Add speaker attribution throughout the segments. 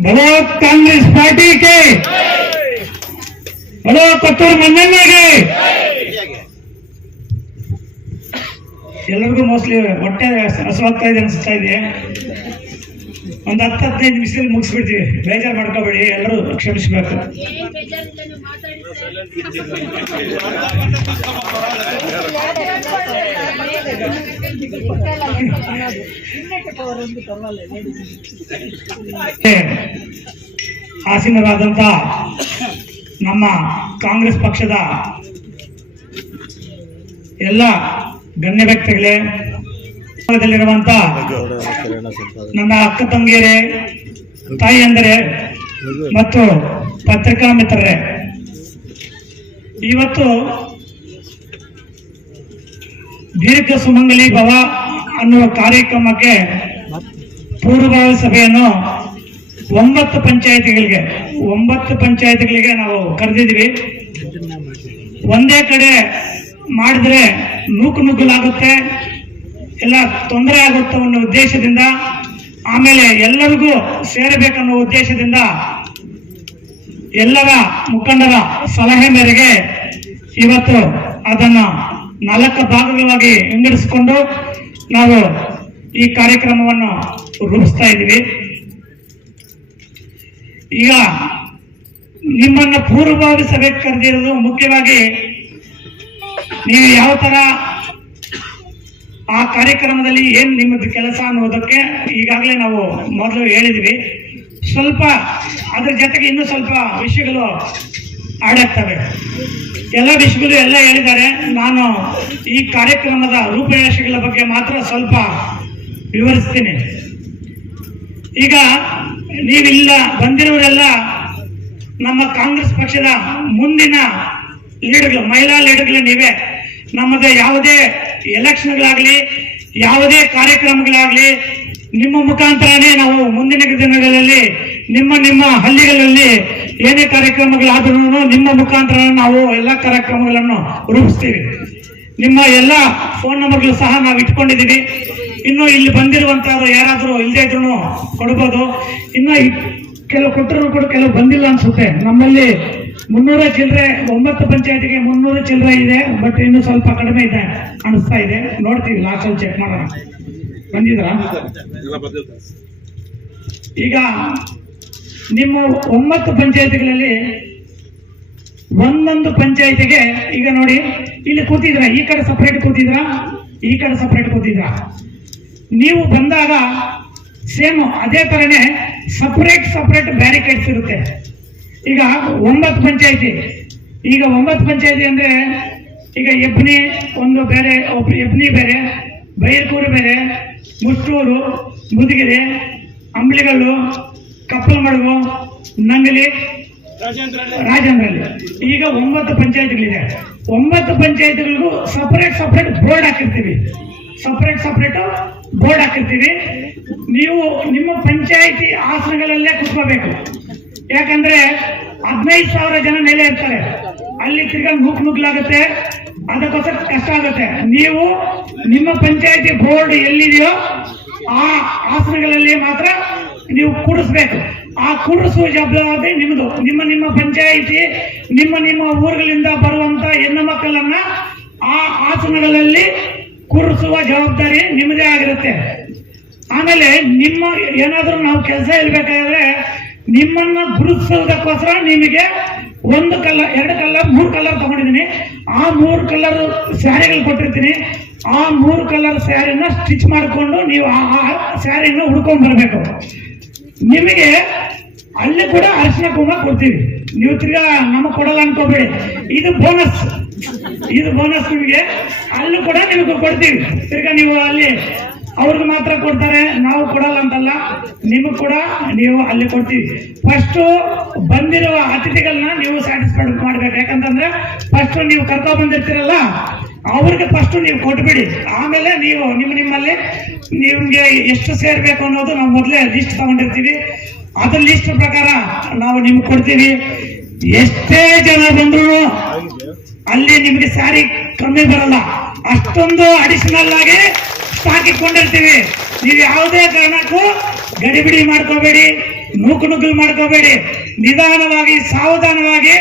Speaker 1: बोलो कांग्रेस पार्टी के बोलो ಕೊತ್ತೂರು ಮಂಜಣ್ಣಗೆ ಎಲ್ಲರಿಗೂ ಮೋಸ್ಟ್ಲಿ ಹೊಟ್ಟೆ ಹಸುವಾಗ್ತಾ ಇದೆ ಅನಿಸ್ತಾ ಇದೆ ಒಂದ್ ಹತ್ತು ಹದಿನೈದು ನಿಮಿಷದಲ್ಲಿ ಮುಗಿಸ್ಬಿಡ್ತೀವಿ ಬೇಜಾರು ಮಾಡ್ಕೋಬೇಡಿ ಎಲ್ಲರೂ ಕ್ಷಮಿಸ್ಬೇಕು ಆಸೀನರಾದಂತ ನಮ್ಮ ಕಾಂಗ್ರೆಸ್ ಪಕ್ಷದ ಎಲ್ಲ ಗಣ್ಯ ವ್ಯಕ್ತಿಗಳೇ ಿರುವಂತ ನನ್ನ ಅಕ್ಕ ತಂಗಿಯರೇ ತಾಯಿ ಅಂದರೆ ಮತ್ತು ಪತ್ರಿಕಾ ಮಿತ್ರರೇ ಇವತ್ತು ದೀರ್ಘ ಸುಮಂಗಲಿ ಭವ ಅನ್ನುವ ಕಾರ್ಯಕ್ರಮಕ್ಕೆ ಪೂರ್ವಭಾವಿ ಸಭೆಯನ್ನು ಒಂಬತ್ತು ಪಂಚಾಯತಿಗಳಿಗೆ ಒಂಬತ್ತು ಪಂಚಾಯತಿಗಳಿಗೆ ನಾವು ಕರೆದಿದ್ವಿ ಒಂದೇ ಕಡೆ ಮಾಡಿದ್ರೆ ನೂಕು ನುಗ್ಗಲಾಗುತ್ತೆ ಎಲ್ಲ ತೊಂದರೆ ಆಗುತ್ತೆ ಅನ್ನೋ ಉದ್ದೇಶದಿಂದ ಆಮೇಲೆ ಎಲ್ಲರಿಗೂ ಸೇರಬೇಕನ್ನೋ ಉದ್ದೇಶದಿಂದ ಎಲ್ಲರ ಮುಖಂಡರ ಸಲಹೆ ಮೇರೆಗೆ ಇವತ್ತು ಅದನ್ನು ನಾಲ್ಕು ಭಾಗಗಳಾಗಿ ವಿಂಗಡಿಸಿಕೊಂಡು ನಾವು ಈ ಕಾರ್ಯಕ್ರಮವನ್ನು ರೂಪಿಸ್ತಾ ಇದ್ದೀವಿ ಈಗ ನಿಮ್ಮನ್ನು ಪೂರ್ವಭಾವಿ ಸಭೆ ಕರೆದಿರೋದು ಮುಖ್ಯವಾಗಿ ನೀವು ಯಾವ ತರ ಆ ಕಾರ್ಯಕ್ರಮದಲ್ಲಿ ಏನು ನಿಮ್ಮದು ಕೆಲಸ ಅನ್ನೋದಕ್ಕೆ ಈಗಾಗಲೇ ನಾವು ಮೊದಲು ಹೇಳಿದ್ವಿ ಸ್ವಲ್ಪ ಅದ್ರ ಜೊತೆಗೆ ಇನ್ನೂ ಸ್ವಲ್ಪ ವಿಷಯಗಳು ಆಡಾಗ್ತವೆ ಎಲ್ಲ ವಿಷಯಗಳು ಎಲ್ಲ ಹೇಳಿದ್ದಾರೆ ನಾನು ಈ ಕಾರ್ಯಕ್ರಮದ ರೂಪರೇಷೆಗಳ ಬಗ್ಗೆ ಮಾತ್ರ ಸ್ವಲ್ಪ ವಿವರಿಸ್ತೀನಿ ಈಗ ನೀವಿಲ್ಲ ಬಂದಿರೋರೆಲ್ಲ ನಮ್ಮ ಕಾಂಗ್ರೆಸ್ ಪಕ್ಷದ ಮುಂದಿನ ಲೀಡರ್ಗಳು ಮಹಿಳಾ ಲೀಡರ್ಗಳು ನೀವೇ ನಮ್ಮದು ಯಾವುದೇ ಎಲೆಕ್ಷನ್ಗಳಾಗಲಿ ಯಾವುದೇ ಕಾರ್ಯಕ್ರಮಗಳಾಗಲಿ ನಿಮ್ಮ ಮುಖಾಂತರನೇ ನಾವು ಮುಂದಿನ ದಿನಗಳಲ್ಲಿ ನಿಮ್ಮ ನಿಮ್ಮ ಹಳ್ಳಿಗಳಲ್ಲಿ ಏನೇ ಕಾರ್ಯಕ್ರಮಗಳಾದ್ರೂ ನಿಮ್ಮ ಮುಖಾಂತರ ನಾವು ಎಲ್ಲ ಕಾರ್ಯಕ್ರಮಗಳನ್ನು ರೂಪಿಸ್ತೀವಿ ನಿಮ್ಮ ಎಲ್ಲ ಫೋನ್ ನಂಬರ್ಗಳು ಸಹ ನಾವು ಇಟ್ಕೊಂಡಿದ್ದೀವಿ ಇನ್ನು ಇಲ್ಲಿ ಬಂದಿರುವಂತಹವ್ರು ಯಾರಾದರೂ ಇಲ್ಲದೆ ಇದ್ರು ಕೊಡ್ಬೋದು ಇನ್ನು ಕೆಲವು ಕೊಟ್ಟರು ಕೂಡ ಕೆಲವು ಬಂದಿಲ್ಲ ಅನ್ಸುತ್ತೆ ನಮ್ಮಲ್ಲಿ ಮುನ್ನೂರ ಚಿಲ್ಲರೆ ಒಂಬತ್ತು ಪಂಚಾಯತಿಗೆ ಮುನ್ನೂರ ಚಿಲ್ಲರೆ ಇದೆ ಬಟ್ ಇನ್ನು ಸ್ವಲ್ಪ ಕಡಿಮೆ ಇದೆ ಅನಿಸ್ತಾ ಇದೆ ನೋಡ್ತೀವಿ ಲಾಸ್ಟ್ ಚೆಕ್ ಮಾಡೋಣ ಬಂದಿದ್ರ ಈಗ ನಿಮ್ಮ ಒಂಬತ್ತು ಪಂಚಾಯತಿಗಳಲ್ಲಿ ಒಂದೊಂದು ಪಂಚಾಯತಿಗೆ ಈಗ ನೋಡಿ ಇಲ್ಲಿ ಕೂತಿದ್ರ ಈ ಕಡೆ ಸಪ್ರೇಟ್ ಕೂತಿದ್ರ ಈ ಕಡೆ ಸಪ್ರೇಟ್ ಕೂತಿದ್ರ ನೀವು ಬಂದಾಗ ಸೇಮ್ ಅದೇ ತರನೇ ಸಪ್ರೇಟ್ ಸಪ್ರೇಟ್ ಬ್ಯಾರಿಕೇಡ್ಸ್ ಇರುತ್ತೆ ಈಗ ಒಂಬತ್ತು ಪಂಚಾಯತಿ ಈಗ ಒಂಬತ್ತು ಪಂಚಾಯತಿ ಅಂದ್ರೆ ಈಗ ಎಬ್ನಿ ಒಂದು ಬೇರೆ ಎಬ್ನಿ ಬೇರೆ ಬೈರ್ಕೂರು ಬೇರೆ ಮುಷ್ಟೂರು ಮುದುಗಿರಿ ಅಂಬ್ಲಿಗಳು ಮಾಡುವ ನಂಗಲಿ
Speaker 2: ರಾಜೇಂದ್ರಲ್ಲಿ
Speaker 1: ಈಗ ಒಂಬತ್ತು ಪಂಚಾಯತ್ಗಳಿದೆ ಒಂಬತ್ತು ಪಂಚಾಯತ್ಗಳಿಗೂ ಸಪರೇಟ್ ಸಪರೇಟ್ ಬೋರ್ಡ್ ಹಾಕಿರ್ತೀವಿ ಸಪರೇಟ್ ಸಪರೇಟ್ ಬೋರ್ಡ್ ಹಾಕಿರ್ತೀವಿ ನೀವು ನಿಮ್ಮ ಪಂಚಾಯತಿ ಆಸನಗಳಲ್ಲೇ ಕುತ್ಕೋಬೇಕು ಯಾಕಂದ್ರೆ ಹದಿನೈದು ಸಾವಿರ ಜನ ನೆಲೆ ಇರ್ತಾರೆ ಅಲ್ಲಿ ತಿರ್ಗಾ ನೂಕ್ ನುಗ್ಲಾಗುತ್ತೆ ಅದಕ್ಕೋಸ್ಕರ ಕಷ್ಟ ಆಗುತ್ತೆ ನೀವು ನಿಮ್ಮ ಪಂಚಾಯತಿ ಬೋರ್ಡ್ ಎಲ್ಲಿದೆಯೋ ಆ ಆಸನಗಳಲ್ಲಿ ಮಾತ್ರ ನೀವು ಕೂಡಿಸ್ಬೇಕು ಆ ಕೂಡಿಸುವ ಜವಾಬ್ದಾರಿ ನಿಮ್ಮದು ನಿಮ್ಮ ನಿಮ್ಮ ಪಂಚಾಯಿತಿ ನಿಮ್ಮ ನಿಮ್ಮ ಊರುಗಳಿಂದ ಬರುವಂತ ಹೆಣ್ಣು ಮಕ್ಕಳನ್ನ ಆ ಆಸನಗಳಲ್ಲಿ ಕೂಡಿಸುವ ಜವಾಬ್ದಾರಿ ನಿಮ್ಮದೇ ಆಗಿರುತ್ತೆ ಆಮೇಲೆ ನಿಮ್ಮ ಏನಾದರೂ ನಾವು ಕೆಲಸ ಇಲ್ಲಬೇಕಾದ್ರೆ ನಿಮ್ಮನ್ನ ಗುರುತಿಸೋದಕ್ಕೋಸ್ಕರ ನಿಮಗೆ ಒಂದು ಕಲರ್ ಎರಡು ಕಲರ್ ಮೂರು ಕಲರ್ ತಗೊಂಡಿದ್ದೀನಿ ಆ ಮೂರು ಕಲರ್ ಸ್ಯಾರಿಗಳು ಕೊಟ್ಟಿರ್ತೀನಿ ಆ ಮೂರು ಕಲರ್ ಸ್ಯಾರಿನ ಸ್ಟಿಚ್ ಮಾಡಿಕೊಂಡು ನೀವು ಆ ಸ್ಯಾರಿನ ಹುಡ್ಕೊಂಡ್ ಬರಬೇಕು ನಿಮಗೆ ಅಲ್ಲಿ ಕೂಡ ಅರ್ಶನ ಕುಂಕುಮ ಕೊಡ್ತೀವಿ ನೀವು ತಿರ್ಗಾ ನಮಗ್ ಕೊಡಲ್ಲ ಅನ್ಕೋಬೇಡಿ ಇದು ಬೋನಸ್ ಇದು ಬೋನಸ್ ನಿಮಗೆ ಅಲ್ಲೂ ಕೂಡ ನಿಮಗೆ ಕೊಡ್ತೀವಿ ತಿರ್ಗಾ ನೀವು ಅಲ್ಲಿ ಅವ್ರಿಗೆ ಮಾತ್ರ ಕೊಡ್ತಾರೆ ನಾವು ಕೊಡಲ್ಲ ಅಂತಲ್ಲ ನಿಮಗ್ ಕೂಡ ನೀವು ಅಲ್ಲಿ ಕೊಡ್ತೀವಿ ಫಸ್ಟ್ ಬಂದಿರುವ ಅತಿಥಿಗಳನ್ನ ನೀವು ಸ್ಯಾಟಿಸ್ಫೈಡ್ ಮಾಡ್ಬೇಕು ಯಾಕಂತಂದ್ರೆ ಫಸ್ಟ್ ನೀವು ಕರ್ಕೊ ಬಂದಿರ್ತೀರಲ್ಲ ಅವ್ರಿಗೆ ಫಸ್ಟ್ ನೀವು ಕೊಟ್ಬಿಡಿ ಆಮೇಲೆ ನೀವು ನಿಮ್ಮ ನಿಮ್ಮಲ್ಲಿ ನಿಮ್ಗೆ ಎಷ್ಟು ಸೇರ್ಬೇಕು ಅನ್ನೋದು ನಾವು ಮೊದಲೇ ಲಿಸ್ಟ್ ತಗೊಂಡಿರ್ತೀವಿ ಅದ್ರ ಲಿಸ್ಟ್ ಪ್ರಕಾರ ನಾವು ನಿಮ್ಗೆ ಕೊಡ್ತೀವಿ ಎಷ್ಟೇ ಜನ ಬಂದ್ರು ಅಲ್ಲಿ ನಿಮ್ಗೆ ಸ್ಯಾರಿ ಕಮ್ಮಿ ಬರಲ್ಲ ಅಷ್ಟೊಂದು ಅಡಿಷನಲ್ ಆಗಿ ಹಾಕಿಕೊಂಡಿರ್ತೀವಿ ನೀವು ಯಾವುದೇ ಕಾರಣಕ್ಕೂ ಗಡಿಬಿಡಿ ಮಾಡ್ಕೋಬೇಡಿ ನೂಕು ನುಗ್ಗಲು ಮಾಡ್ಕೋಬೇಡಿ ನಿಧಾನವಾಗಿ ಸಾವಧಾನವಾಗಿ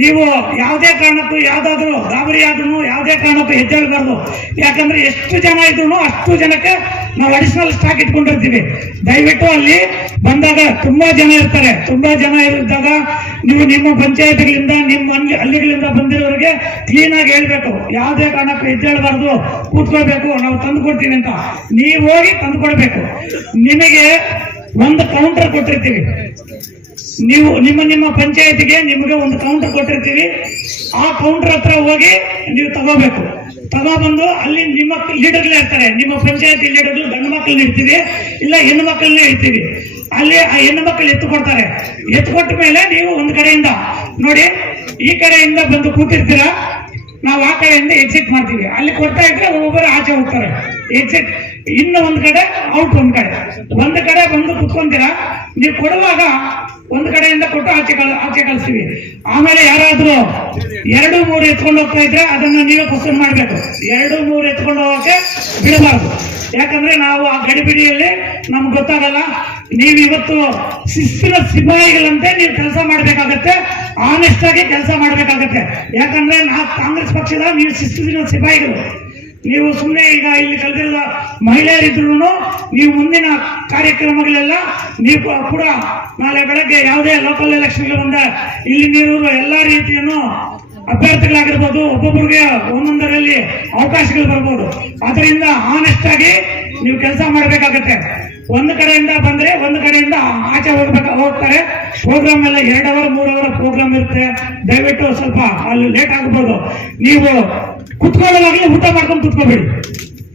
Speaker 1: ನೀವು ಯಾವುದೇ ಕಾರಣಕ್ಕೂ ಯಾವುದಾದ್ರೂ ಗಾಬರಿ ಆದ್ರೂ ಯಾವುದೇ ಕಾರಣಕ್ಕೂ ಹೆಜ್ಜೆಳ್ಬಾರ್ದು ಯಾಕಂದ್ರೆ ಎಷ್ಟು ಜನ ಇದ್ರು ಅಷ್ಟು ಜನಕ್ಕೆ ನಾವು ಅಡಿಷನಲ್ ಸ್ಟಾಕ್ ಇಟ್ಕೊಂಡಿರ್ತೀವಿ ದಯವಿಟ್ಟು ಅಲ್ಲಿ ಬಂದಾಗ ತುಂಬಾ ಜನ ಇರ್ತಾರೆ ತುಂಬಾ ಜನ ಇದ್ದಾಗ ನೀವು ನಿಮ್ಮ ಪಂಚಾಯತ್ಗಳಿಂದ ನಿಮ್ಮ ಹಳ್ಳಿಗಳಿಂದ ಬಂದಿರೋರಿಗೆ ಕ್ಲೀನ್ ಆಗಿ ಹೇಳ್ಬೇಕು ಯಾವುದೇ ಕಾರಣಕ್ಕೂ ಹೆಜ್ಜೆಳ್ಬಾರ್ದು ಕೂತ್ಕೊಳ್ಬೇಕು ನಾವು ತಂದು ಕೊಡ್ತೀವಿ ಅಂತ ನೀವು ಹೋಗಿ ತಂದು ಕೊಡ್ಬೇಕು ನಿಮಗೆ ಒಂದು ಕೌಂಟರ್ ಕೊಟ್ಟಿರ್ತೀವಿ ನೀವು ನಿಮ್ಮ ನಿಮ್ಮ ಪಂಚಾಯತಿಗೆ ನಿಮಗೆ ಒಂದು ಕೌಂಟರ್ ಕೊಟ್ಟಿರ್ತೀವಿ ಆ ಕೌಂಟರ್ ಹತ್ರ ಹೋಗಿ ನೀವು ತಗೋಬೇಕು ತಗೊಬಂದು ಅಲ್ಲಿ ನಿಮ್ಮ ಲೀಡರ್ಗಳು ಇರ್ತಾರೆ ನಿಮ್ಮ ಪಂಚಾಯತಿ ಲೀಡರ್ ಗಂಡು ಮಕ್ಕಳನ್ನ ಇರ್ತೀವಿ ಇಲ್ಲ ಹೆಣ್ಣು ಮಕ್ಕಳನ್ನ ಇಡ್ತೀವಿ ಅಲ್ಲಿ ಆ ಹೆಣ್ಣು ಮಕ್ಕಳು ಎತ್ತುಕೊಡ್ತಾರೆ ಎತ್ತುಕೊಟ್ಟ ಮೇಲೆ ನೀವು ಒಂದು ಕಡೆಯಿಂದ ನೋಡಿ ಈ ಕಡೆಯಿಂದ ಬಂದು ಕೂತಿರ್ತೀರಾ ನಾವು ಆ ಕಡೆಯಿಂದ ಎಕ್ಸಿಟ್ ಮಾಡ್ತೀವಿ ಅಲ್ಲಿ ಕೊಡ್ತಾ ಇದ್ರೆ ಒಬ್ಬೊಬ್ಬರು ಆಚೆ ಹೋಗ್ತಾರೆ ಎಕ್ಸಿಟ್ ಇನ್ನು ಒಂದ್ ಕಡೆ ಔಟ್ ಒಂದ್ ಕಡೆ ಒಂದ್ ಕಡೆ ಬಂದು ಕುತ್ಕೊಂತೀರಾ ನೀವು ಕೊಡುವಾಗ ಒಂದ್ ಕಡೆಯಿಂದ ಕೊಟ್ಟು ಆಚೆ ಕಳ್ ಆಚೆ ಕಳಿಸ್ತೀವಿ ಆಮೇಲೆ ಯಾರಾದ್ರೂ ಎರಡು ಮೂರು ಎತ್ಕೊಂಡು ಹೋಗ್ತಾ ಇದ್ರೆ ಅದನ್ನ ನೀವೇ ಕ್ವಶನ್ ಮಾಡ್ಬೇಕು ಎರಡು ಮೂರು ಎತ್ಕೊಂಡು ಹೋಗಕ್ಕೆ ಬಿಡಬಾರ್ದು ಯಾಕಂದ್ರೆ ನಾವು ಆ ಗಡಿಬಿಡಿಯಲ್ಲಿ ನಮ್ಗೆ ಗೊತ್ತಾಗಲ್ಲ ನೀವು ಇವತ್ತು ಶಿಸ್ತಿನ ಸಿಪಾಯಿಗಳಂತೆ ನೀವು ಕೆಲಸ ಮಾಡ್ಬೇಕಾಗತ್ತೆ ಆನೆಸ್ಟ್ ಆಗಿ ಕೆಲಸ ಮಾಡ್ಬೇಕಾಗತ್ತೆ ಯಾಕಂದ್ರೆ ನಾವು ಕಾಂಗ್ರೆಸ್ ಪಕ್ಷದ ನೀವು ಶಿಸ್ತಿನ ಸಿಪಾಯಿಗಳು ನೀವು ಸುಮ್ಮನೆ ಈಗ ಇಲ್ಲಿ ಕಲಿತಿರುವ ಮಹಿಳೆಯರಿದ್ರು ನೀವು ಮುಂದಿನ ಕಾರ್ಯಕ್ರಮಗಳೆಲ್ಲ ನೀವು ಕೂಡ ನಾಳೆ ಬೆಳಗ್ಗೆ ಯಾವುದೇ ಲೋಕಲ್ ಎಲೆಕ್ಷನ್ಗೆ ಬಂದ ಇಲ್ಲಿ ನೀವು ಎಲ್ಲ ರೀತಿಯನ್ನು ಅಭ್ಯರ್ಥಿಗಳಾಗಿರ್ಬೋದು ಒಬ್ಬೊಬ್ಬರಿಗೆ ಒಂದೊಂದರಲ್ಲಿ ಅವಕಾಶಗಳು ಬರ್ಬೋದು ಅದರಿಂದ ಆನೆಸ್ಟ್ ಆಗಿ ನೀವು ಕೆಲಸ ಮಾಡಬೇಕಾಗತ್ತೆ ಒಂದ್ ಕಡೆಯಿಂದ ಬಂದ್ರೆ ಒಂದ್ ಕಡೆಯಿಂದ ಆಚೆ ಹೋಗ್ಬೇಕು ಹೋಗ್ತಾರೆ ಪ್ರೋಗ್ರಾಮ್ ಎಲ್ಲ ಎರಡ್ ಅವರ್ ಮೂರ್ ಅವರ್ ಪ್ರೋಗ್ರಾಮ್ ಇರುತ್ತೆ ದಯವಿಟ್ಟು ಸ್ವಲ್ಪ ಅಲ್ಲಿ ಲೇಟ್ ಆಗ್ಬೋದು ನೀವು ಕುತ್ಕೊಳ್ಳೋದಾಗ್ಲಿ ಊಟ ಮಾಡ್ಕೊಂಡು ಕುತ್ಕೋಬೇಡಿ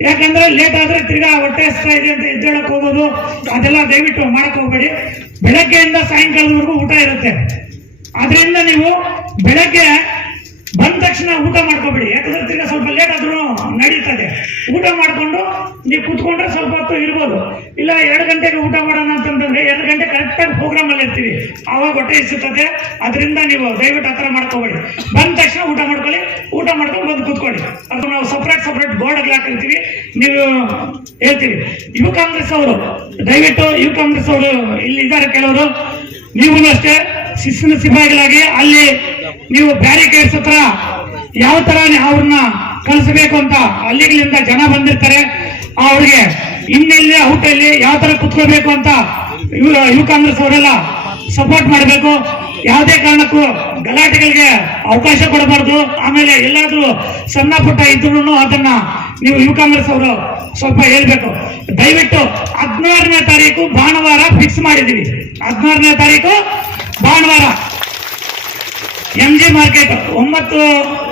Speaker 1: ಯಾಕಂದ್ರೆ ಲೇಟ್ ಆದ್ರೆ ತಿರ್ಗಾ ಹೊಟ್ಟೆ ಹಸ್ತಾ ಇದೆ ಅಂತ ಎದ್ದೇಳಕ್ ಹೋಗೋದು ಅದೆಲ್ಲ ದಯವಿಟ್ಟು ಮಾಡಕ್ ಹೋಗ್ಬೇಡಿ ಬೆಳಗ್ಗೆಯಿಂದ ಸಾಯಂಕಾಲದವರೆಗೂ ಊಟ ಇರುತ್ತೆ ಅದರಿಂದ ನೀವು ಬೆಳಗ್ಗೆ ಬಂದ ತಕ್ಷಣ ಊಟ ಮಾಡ್ಕೋಬೇಡಿ ಯಾಕಂದ್ರೆ ತಿರ್ಗ ಸ್ವಲ್ಪ ಲೇಟ್ ಆದ್ರೂ ನಡೀತದೆ ಊಟ ಮಾಡಿಕೊಂಡು ನೀವು ಕುತ್ಕೊಂಡ್ರೆ ಸ್ವಲ್ಪ ಹೊತ್ತು ಇರ್ಬೋದು ಇಲ್ಲ ಎರಡು ಗಂಟೆಗೆ ಊಟ ಮಾಡೋಣ ಅಂತಂದ್ರೆ ಎರಡು ಗಂಟೆ ಕರೆಕ್ಟಾಗಿ ಪ್ರೋಗ್ರಾಮಲ್ಲಿ ಇರ್ತೀವಿ ಆವಾಗ ಹೊಟ್ಟೆ ಇಸುತ್ತದೆ ಅದರಿಂದ ನೀವು ದಯವಿಟ್ಟು ಹತ್ರ ಮಾಡ್ಕೊಬೇಡಿ ಮಾಡ್ಕೋಬೇಡಿ ಬಂದ ತಕ್ಷಣ ಊಟ ಮಾಡ್ಕೊಳ್ಳಿ ಊಟ ಮಾಡ್ಕೊಂಡು ಬಂದು ಕೂತ್ಕೊಳ್ಳಿ ಅದು ನಾವು ಸಪ್ರೇಟ್ ಸಪ್ರೇಟ್ ಬೋರ್ಡ್ ಹಾಕಿರ್ತೀವಿ ನೀವು ಹೇಳ್ತೀವಿ ಯುವ ಕಾಂಗ್ರೆಸ್ ಅವರು ದಯವಿಟ್ಟು ಯುವ ಕಾಂಗ್ರೆಸ್ ಅವರು ಇಲ್ಲಿ ಇದ್ದಾರೆ ಕೆಲವರು ನೀವು ಅಷ್ಟೇ ಶಿಸ್ತಿನ ಸಿಪಾಯಿಗಳಾಗಿ ಅಲ್ಲಿ ನೀವು ಬ್ಯಾರಿಕೇಡ್ಸ್ ಹತ್ರ ಯಾವ ತರ ಅವ್ರನ್ನ ಕಳಿಸಬೇಕು ಅಂತ ಅಲ್ಲಿಗಳಿಂದ ಜನ ಬಂದಿರ್ತಾರೆ ಅವ್ರಿಗೆ ಇನ್ನೆಲ್ಲಿ ಔಟ್ ಇಲ್ಲಿ ಯಾವ ತರ ಕುತ್ಕೋಬೇಕು ಅಂತ ಯುವ ಕಾಂಗ್ರೆಸ್ ಅವರೆಲ್ಲ ಸಪೋರ್ಟ್ ಮಾಡಬೇಕು ಯಾವುದೇ ಕಾರಣಕ್ಕೂ ಗಲಾಟೆಗಳಿಗೆ ಅವಕಾಶ ಕೊಡಬಾರ್ದು ಆಮೇಲೆ ಎಲ್ಲಾದ್ರೂ ಸಣ್ಣ ಪುಟ್ಟ ಇದ್ರು ಅದನ್ನ ನೀವು ಯುವ ಕಾಂಗ್ರೆಸ್ ಅವರು ಸ್ವಲ್ಪ ಹೇಳ್ಬೇಕು ದಯವಿಟ್ಟು ಹದಿನಾರನೇ ತಾರೀಕು ಭಾನುವಾರ ಫಿಕ್ಸ್ ಮಾಡಿದ್ದೀವಿ ಹದಿನಾರನೇ ತಾರೀಕು ಭಾನುವಾರ ಎಂ ಜಿ ಮಾರ್ಕೆಟ್ ಒಂಬತ್ತು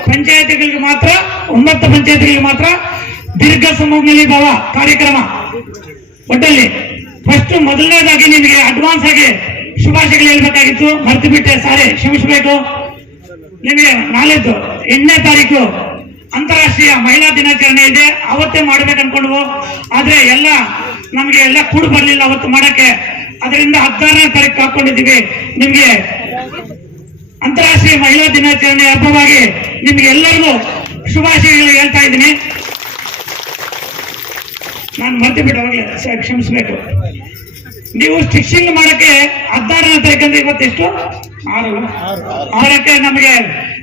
Speaker 1: ಪಂಚಾಯತಿಗಳಿಗೆ ಮಾತ್ರ ಒಂಬತ್ತು ಪಂಚಾಯತಿಗಳಿಗೆ ಮಾತ್ರ ದೀರ್ಘ ಸಮೂಹದಲ್ಲಿ ಭಾವ ಕಾರ್ಯಕ್ರಮ ಒಟ್ಟಲ್ಲಿ ಫಸ್ಟ್ ಮೊದಲನೇದಾಗಿ ನಿಮಗೆ ಅಡ್ವಾನ್ಸ್ ಆಗಿ ಶುಭಾಶಯಗಳು ಹೇಳ್ಬೇಕಾಗಿತ್ತು ಮರೆತು ಬಿಟ್ಟೆ ಸಾರಿ ಕ್ಷಮಿಸಬೇಕು ನಿಮಗೆ ನಾಳಿದ್ದು ಎಂಟನೇ ತಾರೀಕು ಅಂತಾರಾಷ್ಟ್ರೀಯ ಮಹಿಳಾ ದಿನಾಚರಣೆ ಇದೆ ಅವತ್ತೇ ಮಾಡ್ಬೇಕು ಅನ್ಕೊಂಡು ಆದ್ರೆ ಎಲ್ಲ ನಮಗೆ ಎಲ್ಲ ಕೂಡ ಬರಲಿಲ್ಲ ಅವತ್ತು ಮಾಡಕ್ಕೆ ಅದರಿಂದ ಹದಿನಾರನೇ ತಾರೀಕು ಹಾಕೊಂಡಿದ್ದೀವಿ ನಿಮಗೆ ಅಂತಾರಾಷ್ಟ್ರೀಯ ಮಹಿಳಾ ದಿನಾಚರಣೆ ಹಬ್ಬವಾಗಿ ಎಲ್ಲರಿಗೂ ಶುಭಾಶಯಗಳು ಹೇಳ್ತಾ ಇದ್ದೀನಿ ನಾನು ಮರ್ತಿ ಬಿಟ್ಟು ಹೋಗಿ ಕ್ಷಮಿಸಬೇಕು ನೀವು ಸ್ಟಿಚಿಂಗ್ ಮಾಡಕ್ಕೆ ಹದಿನಾರನೇ ತಾರೀಕಂದ್ರೆ ಇವತ್ತೆಷ್ಟು ಆರು ಆರಕ್ಕೆ ನಮಗೆ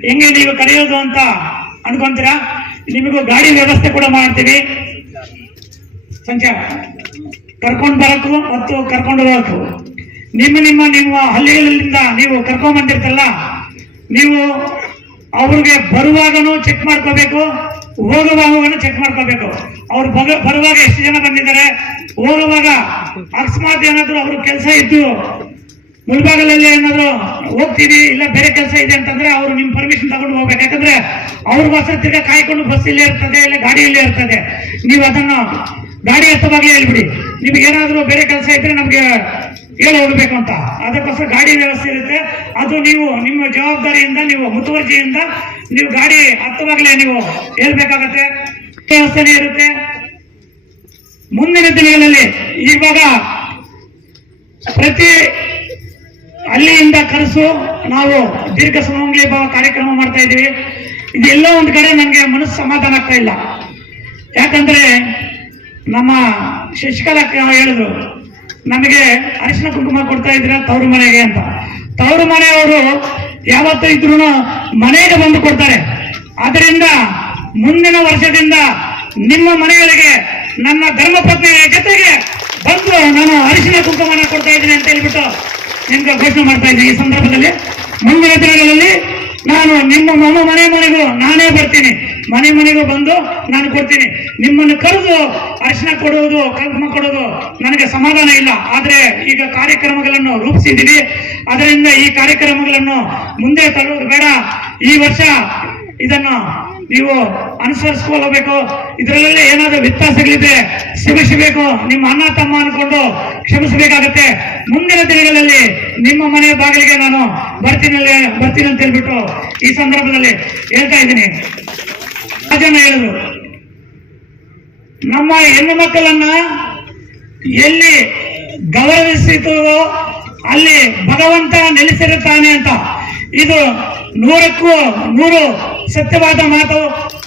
Speaker 1: ಹೆಂಗೆ ನೀವು ಕರೆಯೋದು ಅಂತ ಅನ್ಕೊಂತೀರಾ ನಿಮಗೂ ಗಾಡಿ ವ್ಯವಸ್ಥೆ ಕೂಡ ಮಾಡ್ತೀವಿ ಸಂಚಾರ ಕರ್ಕೊಂಡು ಬರೋದು ಮತ್ತು ಕರ್ಕೊಂಡು ಹೋಗಬೇಕು ನಿಮ್ಮ ನಿಮ್ಮ ನಿಮ್ಮ ಹಳ್ಳಿಗಳಿಂದ ನೀವು ಕರ್ಕೊಂಡ್ ನೀವು ಅವ್ರಿಗೆ ಬರುವಾಗನೂ ಚೆಕ್ ಮಾಡ್ಕೋಬೇಕು ಹೋಗುವಾಗನೂ ಚೆಕ್ ಮಾಡ್ಕೋಬೇಕು ಅವ್ರು ಬರುವಾಗ ಎಷ್ಟು ಜನ ಬಂದಿದ್ದಾರೆ ಹೋಗುವಾಗ ಅಕಸ್ಮಾತ್ ಏನಾದ್ರು ಅವ್ರ ಕೆಲಸ ಇದ್ದು ಮುಳ್ಬಾಗಲಲ್ಲಿ ಏನಾದ್ರು ಹೋಗ್ತೀವಿ ಇಲ್ಲ ಬೇರೆ ಕೆಲಸ ಇದೆ ಅಂತಂದ್ರೆ ಅವ್ರು ನಿಮ್ ಪರ್ಮಿಷನ್ ತಗೊಂಡು ಹೋಗ್ಬೇಕು ಯಾಕಂದ್ರೆ ಅವ್ರ ವಸತಿಗೆ ಕಾಯ್ಕೊಂಡು ಬಸ್ ಇಲ್ಲೇ ಇರ್ತದೆ ಇಲ್ಲ ಇಲ್ಲೇ ಇರ್ತದೆ ನೀವು ಅದನ್ನ ಗಾಡಿ ಹತ್ತವಾಗ್ಲೇ ಹೇಳ್ಬಿಡಿ ನಿಮ್ಗೆ ಏನಾದ್ರು ಬೇರೆ ಕೆಲಸ ಇದ್ರೆ ನಮ್ಗೆ ಹೇಳಿ ಹೋಗ್ಬೇಕು ಅಂತ ಅದಕ್ಕೋಸ್ಕರ ಗಾಡಿ ವ್ಯವಸ್ಥೆ ಇರುತ್ತೆ ಅದು ನೀವು ನಿಮ್ಮ ಜವಾಬ್ದಾರಿಯಿಂದ ನೀವು ಮುತುವರ್ಜಿಯಿಂದ ನೀವು ಗಾಡಿ ಹತ್ತುವಾಗಲೇ ನೀವು ಹೇಳ್ಬೇಕಾಗತ್ತೆ ಸರಿ ಇರುತ್ತೆ ಮುಂದಿನ ದಿನಗಳಲ್ಲಿ ಇವಾಗ ಪ್ರತಿ ಅಲ್ಲಿಯಿಂದ ಕರೆಸು ನಾವು ದೀರ್ಘ ಸಮಂಗಿ ಭಾವ ಕಾರ್ಯಕ್ರಮ ಮಾಡ್ತಾ ಇದೀವಿ ಇದೆಲ್ಲೋ ಒಂದು ಕಡೆ ನನಗೆ ಮನಸ್ಸು ಸಮಾಧಾನ ಆಗ್ತಾ ಇಲ್ಲ ಯಾಕಂದ್ರೆ ನಮ್ಮ ಶಶಿಕಲಾ ಹೇಳಿದ್ರು ನನಗೆ ಅರಿಶಿನ ಕುಂಕುಮ ಕೊಡ್ತಾ ಇದ್ರ ತವರು ಮನೆಗೆ ಅಂತ ತವರು ಮನೆಯವರು ಯಾವತ್ತೂ ಇದ್ರು ಮನೆಗೆ ಬಂದು ಕೊಡ್ತಾರೆ ಅದರಿಂದ ಮುಂದಿನ ವರ್ಷದಿಂದ ನಿಮ್ಮ ಮನೆಗಳಿಗೆ ನನ್ನ ಧರ್ಮಪತ್ನಿಯ ಜೊತೆಗೆ ಬಂದು ನಾನು ಅರಿಶಿನ ಕುಂಕುಮನ ಕೊಡ್ತಾ ಇದ್ದೀನಿ ಅಂತ ಹೇಳ್ಬಿಟ್ಟು ನಿಮ್ಗೆ ಘೋಷಣೆ ಮಾಡ್ತಾ ಇದ್ದೀನಿ ಈ ಸಂದರ್ಭದಲ್ಲಿ ಮುಂದಿನ ದಿನಗಳಲ್ಲಿ ನಾನು ನಿಮ್ಮ ಮನೆ ಮನೆಗೂ ನಾನೇ ಬರ್ತೀನಿ ಮನೆ ಮನೆಗೂ ಬಂದು ನಾನು ಕೊಡ್ತೀನಿ ನಿಮ್ಮನ್ನು ಕರೆದು ಅರ್ಶನ ಕೊಡೋದು ಕಲ್ಪ ಕೊಡೋದು ನನಗೆ ಸಮಾಧಾನ ಇಲ್ಲ ಆದರೆ ಈಗ ಕಾರ್ಯಕ್ರಮಗಳನ್ನು ರೂಪಿಸಿದ್ದೀವಿ ಅದರಿಂದ ಈ ಕಾರ್ಯಕ್ರಮಗಳನ್ನು ಮುಂದೆ ತರೋದು ಬೇಡ ಈ ವರ್ಷ ಇದನ್ನು ನೀವು ಅನುಸರಿಸ್ಕೊಳ್ಳಬೇಕು ಇದರಲ್ಲಿ ಏನಾದರೂ ವ್ಯತ್ಯಾಸಗಳಿದ್ರೆ ಕ್ಷಮಿಸಬೇಕು ನಿಮ್ಮ ಅಣ್ಣ ತಮ್ಮ ಅನ್ಕೊಂಡು ಕ್ಷಮಿಸಬೇಕಾಗತ್ತೆ ಮುಂದಿನ ದಿನಗಳಲ್ಲಿ ನಿಮ್ಮ ಮನೆಯ ಬಾಗಿಲಿಗೆ ನಾನು ಬರ್ತೀನಿ ಬರ್ತೀನಿ ಅಂತ ಹೇಳ್ಬಿಟ್ಟು ಈ ಸಂದರ್ಭದಲ್ಲಿ ಹೇಳ್ತಾ ಇದ್ದೀನಿ ಅದನ್ನು ಹೇಳಿದ್ರು ನಮ್ಮ ಹೆಣ್ಣು ಮಕ್ಕಳನ್ನ ಎಲ್ಲಿ ಗೌರವಿಸಿತೋ ಅಲ್ಲಿ ಭಗವಂತ ನೆಲೆಸಿರುತ್ತಾನೆ ಅಂತ ಇದು ನೂರಕ್ಕೂ ನೂರು ಸತ್ಯವಾದ ಮಾತು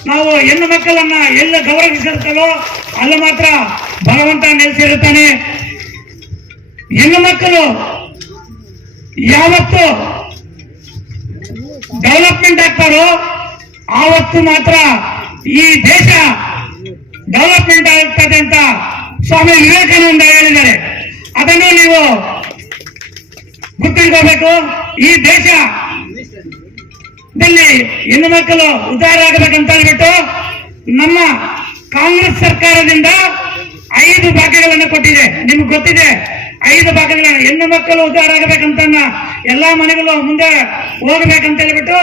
Speaker 1: ನಾವು ಹೆಣ್ಣು ಮಕ್ಕಳನ್ನ ಎಲ್ಲ ಗೌರವಿಸಿರ್ತಾರೋ ಅಲ್ಲಿ ಮಾತ್ರ ಭಗವಂತ ನೆಲೆಸಿರುತ್ತಾನೆ ಹೆಣ್ಣು ಮಕ್ಕಳು ಯಾವತ್ತು ಡೆವಲಪ್ಮೆಂಟ್ ಆಗ್ತಾರೋ ಆವತ್ತು ಮಾತ್ರ ಈ ದೇಶ ಡೆವಲಪ್ಮೆಂಟ್ ಆಗ್ತದೆ ಅಂತ ಸ್ವಾಮಿ ವಿವೇಕಾನಂದ ಹೇಳಿದ್ದಾರೆ ಅದನ್ನು ನೀವು ಗೊತ್ತಿಟ್ಕೋಬೇಕು ಈ ದೇಶ ಹೆಣ್ಣು ಮಕ್ಕಳು ಉದ್ಧಾರ ಆಗಬೇಕಂತ ಹೇಳ್ಬಿಟ್ಟು ನಮ್ಮ ಕಾಂಗ್ರೆಸ್ ಸರ್ಕಾರದಿಂದ ಐದು ಭಾಗಗಳನ್ನು ಕೊಟ್ಟಿದೆ ನಿಮ್ಗೆ ಗೊತ್ತಿದೆ ಐದು ಭಾಗಗಳ ಹೆಣ್ಣು ಮಕ್ಕಳು ಉದ್ಧಾರ ಆಗಬೇಕಂತ ಎಲ್ಲಾ ಮನೆಗಳು ಮುಂದೆ ಹೋಗಬೇಕಂತ ಹೇಳ್ಬಿಟ್ಟು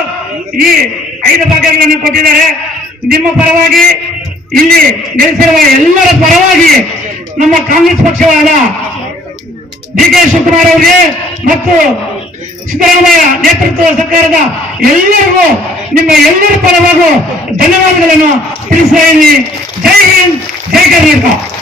Speaker 1: ಈ ಐದು ಭಾಗಗಳನ್ನು ಕೊಟ್ಟಿದ್ದಾರೆ ನಿಮ್ಮ ಪರವಾಗಿ ಇಲ್ಲಿ ನೆಲೆಸಿರುವ ಎಲ್ಲರ ಪರವಾಗಿ ನಮ್ಮ ಕಾಂಗ್ರೆಸ್ ಪಕ್ಷವಾದ ಡಿ ಕೆ ಶಿವಕುಮಾರ್ ಅವರಿಗೆ ಮತ್ತು ಸಿದ್ದರಾಮಯ್ಯ ನೇತೃತ್ವದ ಸರ್ಕಾರದ ಎಲ್ಲರಿಗೂ ನಿಮ್ಮ ಎಲ್ಲರ ಪರವಾಗೂ ಧನ್ಯವಾದಗಳನ್ನು ತಿಳಿಸ್ತಾ ಇದ್ದೀನಿ ಜೈ ಹಿಂದ್ ಜೈ ಕರ್ನಾಟಕ